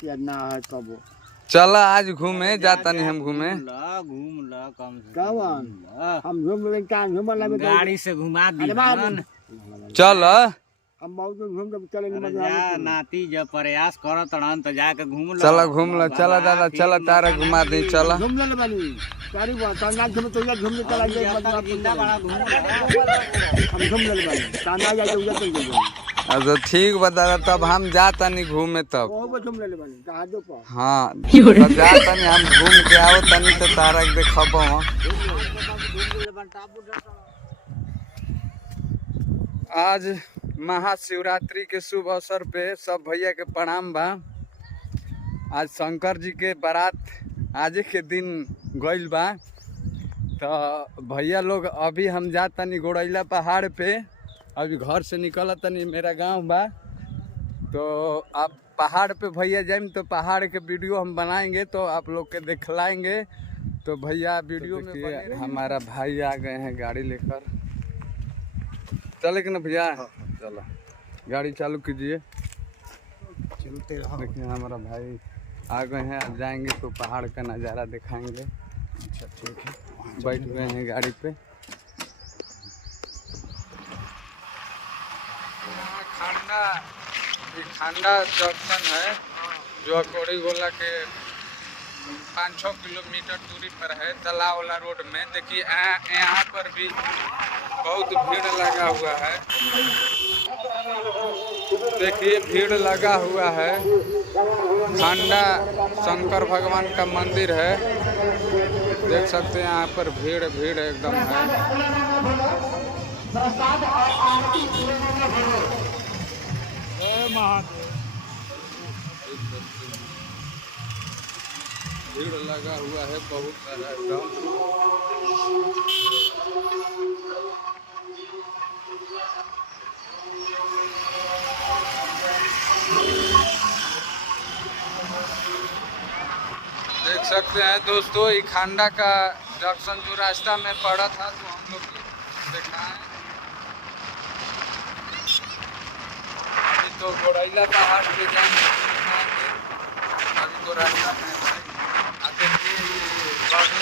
किया ना है तब चला आज घूमे जाता नहीं हम घूमे घूम ला कम से कौन हम घूम ले कहाँ घूम ला गाड़ी से घुमा दी चल हम बहुत घूम के चले नाती जब प्रयास करत रहन तो जाके घूम ला चला घूम ला चला दादा चला तारा घुमा दे चला घूम ले बानी गाड़ी ताना घूम तो या घूम के चला जाए जिंदा बड़ा घूम हम घूम ले बानी ताना जाए उधर चल जाए अच्छा ठीक बता तब हम जाता नहीं घूमे तब वो घूम ले बानी कहां दो पर हाँ तो जाता नहीं हम घूम के आओ तनी तो तारा के देखब आज महाशिवरात्रि के शुभ अवसर पे सब भैया के प्रणाम बा। आज शंकर जी के बारात आज के दिन गइल बा तो भैया लोग अभी हम जा तनी गोड़ैला पहाड़ पे अभी घर से निकल तनी मेरा गांव बा तो आप पहाड़ पे भैया जाए तो पहाड़ के वीडियो हम बनाएंगे तो आप लोग के दिखलाएंगे तो भैया वीडियो में हमारा भाई आ गए हैं गाड़ी लेकर चले कि ना भैया चलो गाड़ी चालू कीजिए चलते रहो देखिए हमारा भाई आ गए हैं अब जाएंगे तो पहाड़ का नज़ारा दिखाएंगे। अच्छा ठीक है बैठ गए हैं गाड़ी पे खांडा जंक्शन है जो अकोड़ी गोला के 5-6 किलोमीटर दूरी पर है तलावला रोड में। देखिए यहाँ पर भी बहुत भीड़ लगा हुआ है। देखिए भीड़ लगा हुआ है। खांडा शंकर भगवान का मंदिर है देख सकते हैं यहाँ पर भीड़ एकदम है। भीड़ लगा हुआ है बहुत सारा एकदम। देख सकते हैं दोस्तों ये खांडा का जंक्शन जो रास्ता में पड़ा था तो हम लोग देखा है। अभी तो गोड़ैला पहाड़ पे जाएंगे अभी तो रास्ता में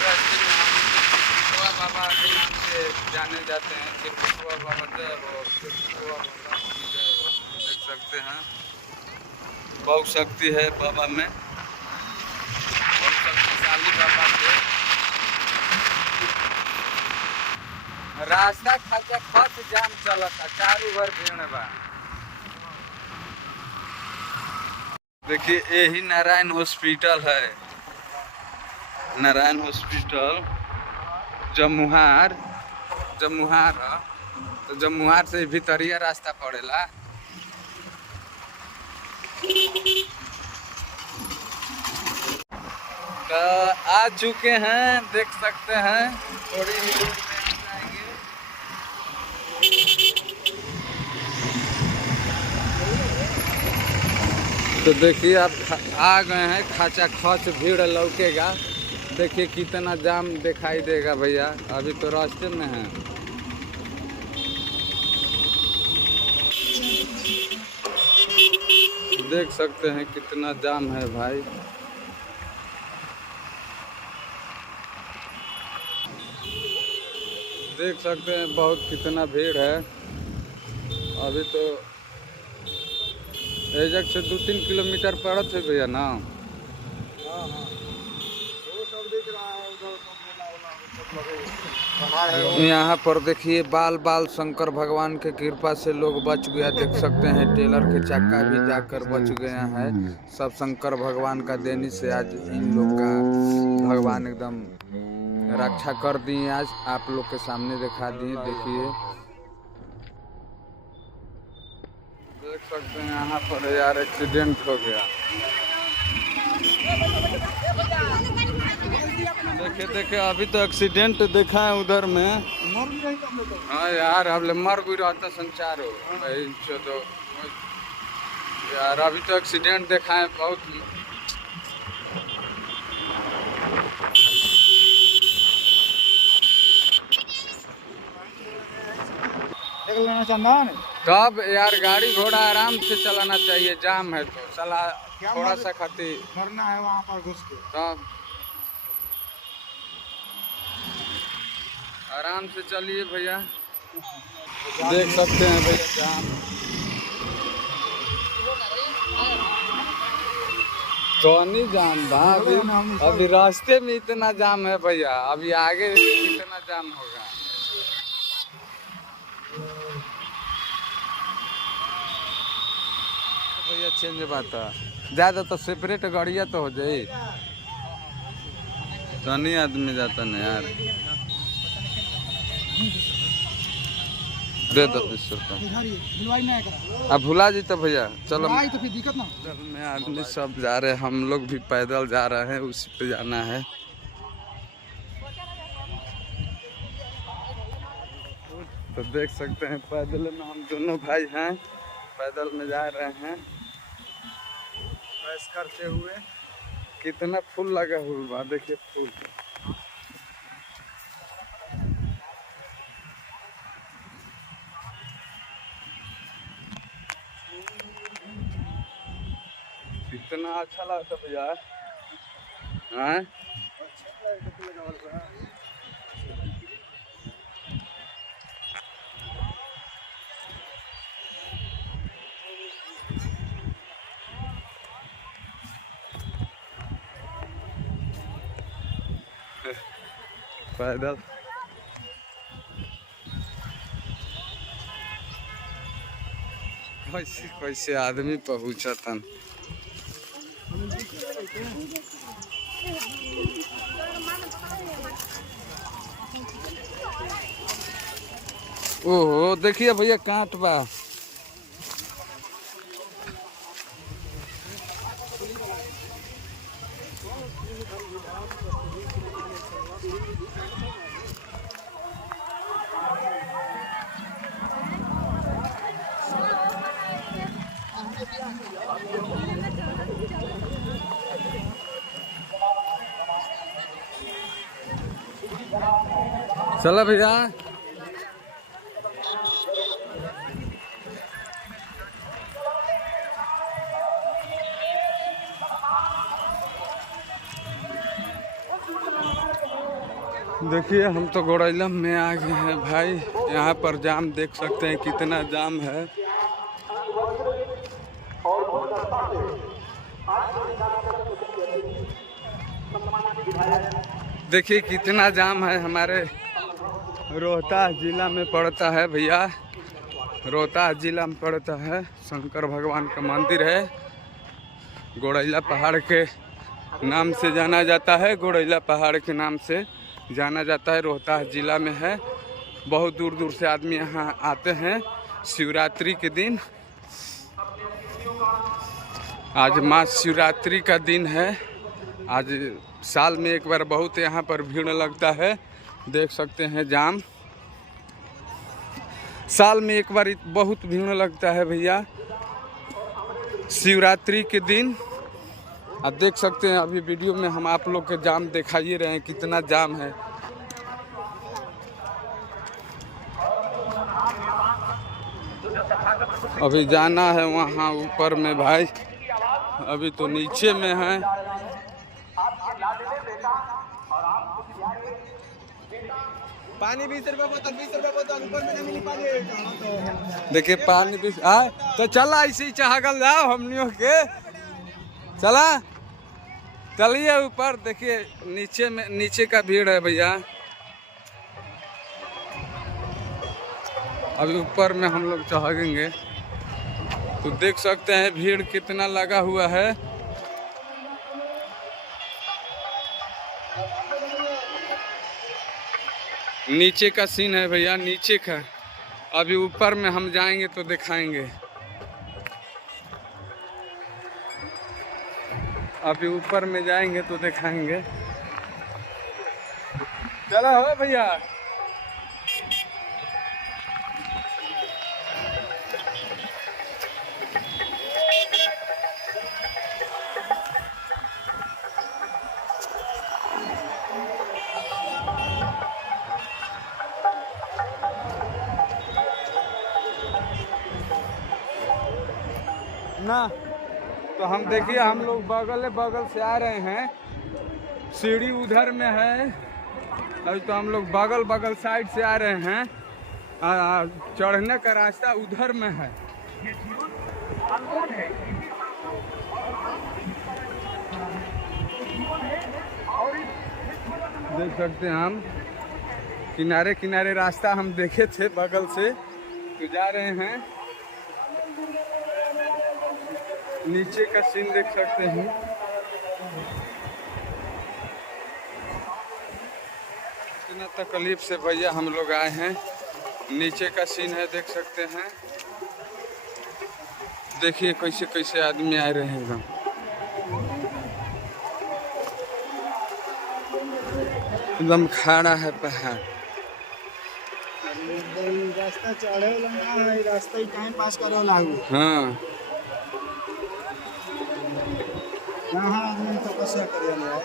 रास्ते में हम बाबा के नाम से जाने जाते हैं चिरकुआ बाबा जय हो चिरकुआ बाबा जय हो। देख सकते हैं बहुत शक्ति है बाबा में बहुत शक्तिशाली बाबा के। रास्ता खाचा खत जाम चलता चारों ओर भीड़ बा। देखिए यही नारायण हॉस्पिटल है नारायण हॉस्पिटल जमुहार तो जमुहार से भीतरिया रास्ता पड़ेला। तो आ चुके हैं देख सकते हैं थोड़ी ही दूर में जाएंगे। तो देखिए आप आ गए हैं खाचा खच भीड़ लौकेगा। देखिए कितना जाम दिखाई देगा भैया अभी तो रास्ते में है। देख सकते हैं कितना जाम है भाई। देख सकते हैं बहुत कितना भीड़ है। अभी तो एजक से 2-3 किलोमीटर पड़त है भैया ना। यहाँ पर देखिए बाल शंकर भगवान के कृपा से लोग बच गया। देख सकते हैं टेलर के चक्का भी जाकर बच गया है। सब शंकर भगवान का देनी से आज इन लोग का भगवान एकदम रक्षा कर दिए। आज आप लोग के सामने दिखा दिए। देखिए देख सकते हैं यहाँ पर यार एक्सीडेंट हो गया। देखिए अभी तो एक्सीडेंट देखा है उधर में। हाँ यार अब मर भी रहता संचार हो तो यार अभी तो एक्सीडेंट देखा है बहुत। तब यार गाड़ी घोड़ा आराम से चलाना चाहिए जाम है तो साला थोड़ा सा खाती मरना है वहाँ पर घुस के। तब आराम से चलिए भैया, देख सकते हैं भैया जाम। तो नहीं जाम बा अभी रास्ते में इतना जाम है भैया, अभी आगे कितना जाम होगा। भैया चेंज बात है, ज्यादा तो सेपरेट गाड़िया तो हो जाए, तो नहीं आदमी जाता ना यार। दे दो 20 रुपया। अब भुला जी तो भैया चलो, तो फिर दिक्कत ना। में आदमी सब जा रहे हैं, हम लोग भी पैदल जा रहे हैं, उसी पे जाना है। तो देख सकते हैं पैदल में हम दोनों भाई हैं, पैदल में जा रहे हैं ऐश करते हुए। कितना फूल लगा हुआ देखिए, फूल कितना अच्छा लगता भैया। हाँ पैदल कैसे कैसे आदमी पहुँचा था। ओहो देखिए भैया कांट बा। चलो भैया देखिए हम तो गोड़ैलम में आ गए हैं भाई। यहाँ पर जाम देख सकते हैं कितना जाम है। देखिए कितना जाम है, हमारे रोहतास जिला में पड़ता है भैया, रोहतास जिला में पड़ता है। शंकर भगवान का मंदिर है, गोड़ैला पहाड़ के नाम से जाना जाता है, गोड़ैला पहाड़ के नाम से जाना जाता है, रोहतास जिला में है। बहुत दूर दूर से आदमी यहाँ आते हैं शिवरात्रि के दिन। आज महाशिवरात्रि का दिन है, आज साल में एक बार बहुत यहाँ पर भीड़ लगता है। देख सकते हैं जाम, साल में एक बार बहुत भीड़ लगता है भैया शिवरात्रि के दिन। आप देख सकते हैं अभी वीडियो में हम आप लोग के जाम दिखाइए रहे हैं कितना जाम है। अभी जाना है वहाँ ऊपर में भाई, अभी तो नीचे में है। पानी 20 रुपये बोतल, 20 रुपये बोतल, ऊपर में नहीं मिली पानी। देखिए पानी भी आए तो चला ऐसे ही चहागल जाओ हमनियों के, चला चलिए ऊपर। देखिए नीचे में, नीचे का भीड़ है भैया। अभी ऊपर में हम लोग चढ़ेंगे तो देख सकते हैं भीड़ कितना लगा हुआ है। नीचे का सीन है भैया, नीचे का। अभी ऊपर में हम जाएंगे तो दिखाएंगे। अभी ऊपर में जाएंगे तो दिखाएंगे। चला हो भैया, ना तो हम देखिए हम लोग बगल से आ रहे हैं, सीढ़ी उधर में है। अभी तो हम लोग बगल साइड से आ रहे हैं, चढ़ने का रास्ता उधर में है। देख सकते हैं हम किनारे किनारे रास्ता हम देखे थे बगल से, तो जा रहे हैं। नीचे का सीन देख सकते हैं। इतना तकलीफ से भैया हम लोग आए हैं। नीचे का सीन है, देख सकते हैं। देखिए कैसे कैसे आदमी आ रहे हैं एकदम। एकदम खड़ा है पहाड़। रास्ता चढ़े वाला है, रास्ता ही टाइम पास करे वाला है। हाँ यहाँ आदमी तपस्या करे वाला है।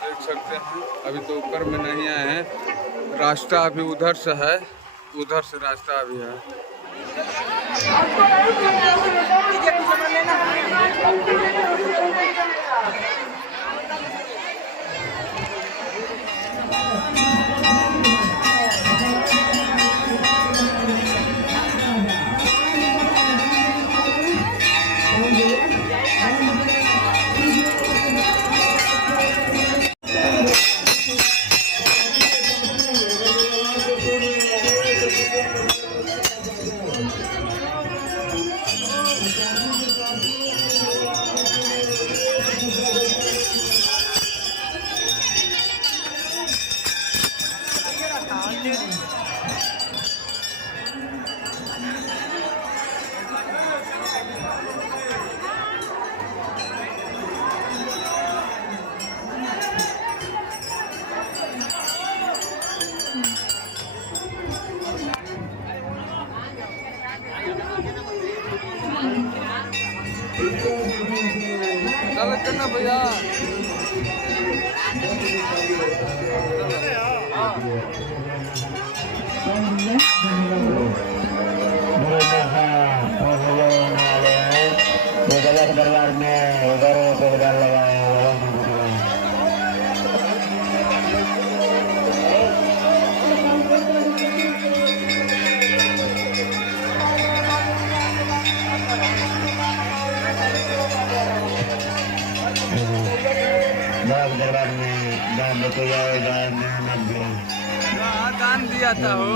देख सकते हैं। अभी तो ऊपर में नहीं आए हैं, रास्ता अभी उधर से है, उधर से रास्ता अभी है। चलो करना भैया। दरबार में उधर लगाए दरबार में दान लेके जाओ, दान दिया था हो,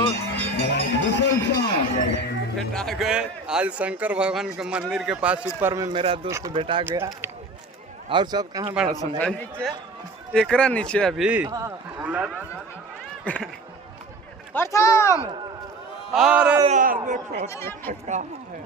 भेटा गए। आज शंकर भगवान के मंदिर के पास ऊपर में मेरा दोस्त भेटा गया। और सब कहाँ बड़ा समझाई एकरा नीचे अभी प्रथम। अरे यार देखो कहाँ है।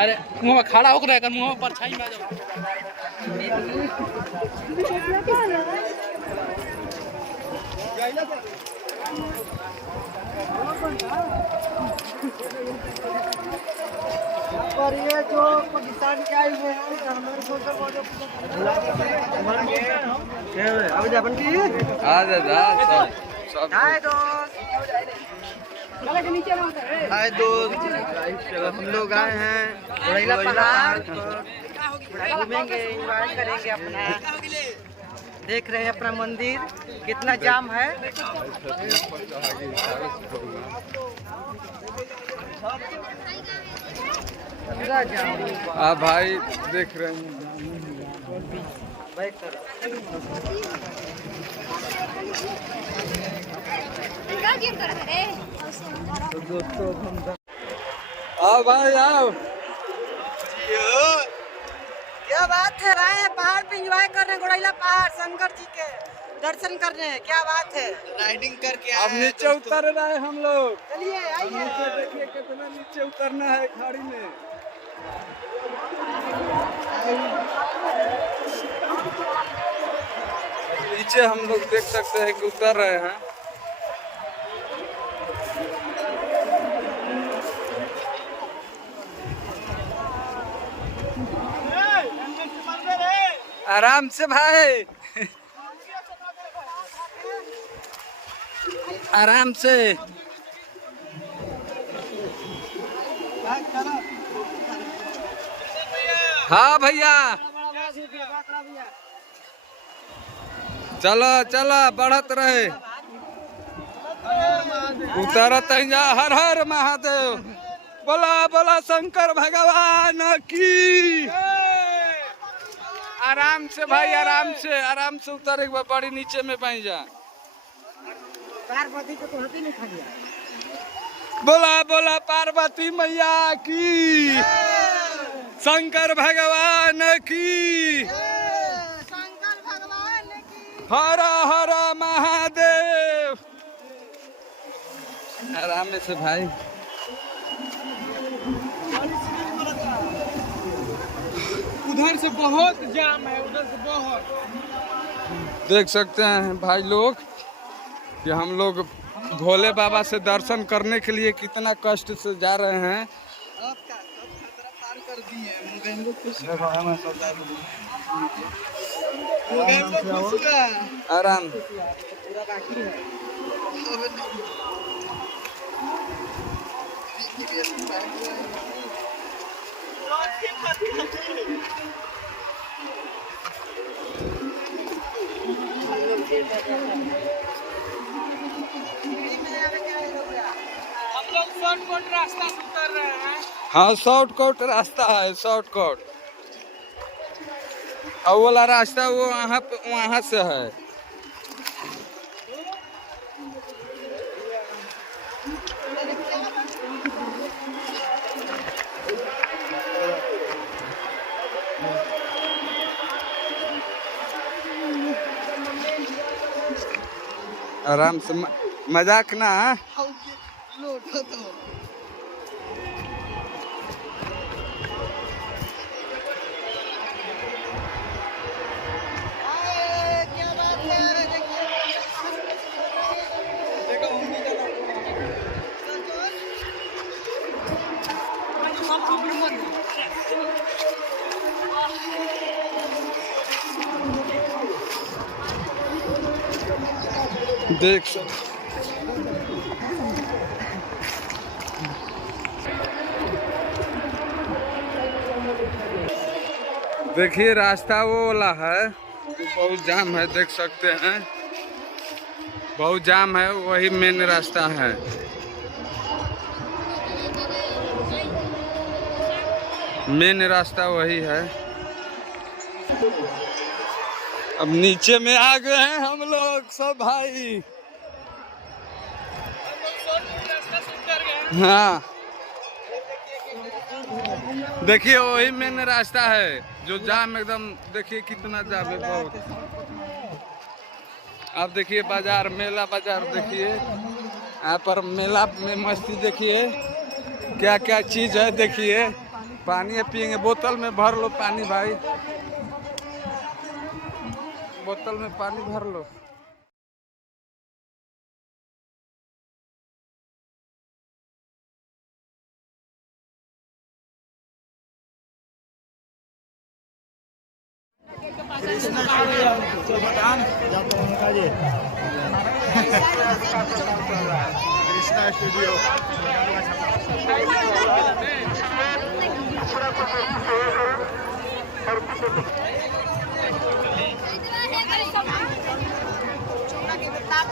अरे मुँह में खड़ा होकर रहेगा, मुँह में परछाई में आ जाओ। और ये जो पाकिस्तान के आए हुए हैं हमारे सोशल आ जा सब हाय दोस्त, हम लोग आए हैं गोरैला पहाड़ घूमेंगे, एंजॉय करेंगे अपना। देख रहे हैं अपना मंदिर कितना जाम है। पूरा जाम। भाई देख रहे हैं। आओ भाई आओ। क्या बात है, आए हैं पहाड़ पे एंजॉय कर रहे हैं, गोरैला पहाड़ शंकर जी के दर्शन कर रहे हैं। क्या बात है, राइडिंग करके अब नीचे उतर रहे हैं हम लोग। चलिए आइए। नीचे देखिए कितना नीचे उतरना है खाड़ी में। नीचे हम लोग देख सकते हैं कि उतर रहे हैं। आराम से भाई। आराम से। हाँ भैया, चलो चलो बढ़त रहे, उतरत जा। हर हर महादेव, बोला बोला शंकर भगवान की। आराम से भाई, आराम से उतरे, बड़ी नीचे में बह जा। पार्वती को तो हाथी नहीं खा लिया। बोला बोला पार्वती मैया की, शंकर भगवान की, शंकर भगवान की। हर हर महादेव। आराम से भाई। उधर से बहुत जाम है, उधर से बहुत। देख सकते हैं भाई लोग कि हम लोग भोले बाबा से दर्शन करने के लिए कितना कष्ट से जा रहे हैं। आराम। हम लोग शॉर्टकट रास्ता से उतर रहे हैं। हाँ शॉर्टकट रास्ता है, शॉर्टकट। और वो वाला रास्ता वो वहाँ से है। आराम से, मजाक ना। देख सकते देखिए रास्ता वो वाला है, बहुत जाम है, देख सकते हैं बहुत जाम है। वही मेन रास्ता है। मेन रास्ता वही है। अब नीचे में आ गए हैं हम लोग सब भाई। हाँ देखिए वही मेन रास्ता है जो जाम एकदम। देखिए कितना जाम है, बहुत। आप देखिए बाजार, मेला बाजार देखिए, यहाँ पर मेला में मस्ती देखिए, क्या क्या चीज है देखिए। पानी पियेंगे, बोतल में भर लो पानी भाई, बोतल में पानी भर लो। कृष्णा स्टूडियो।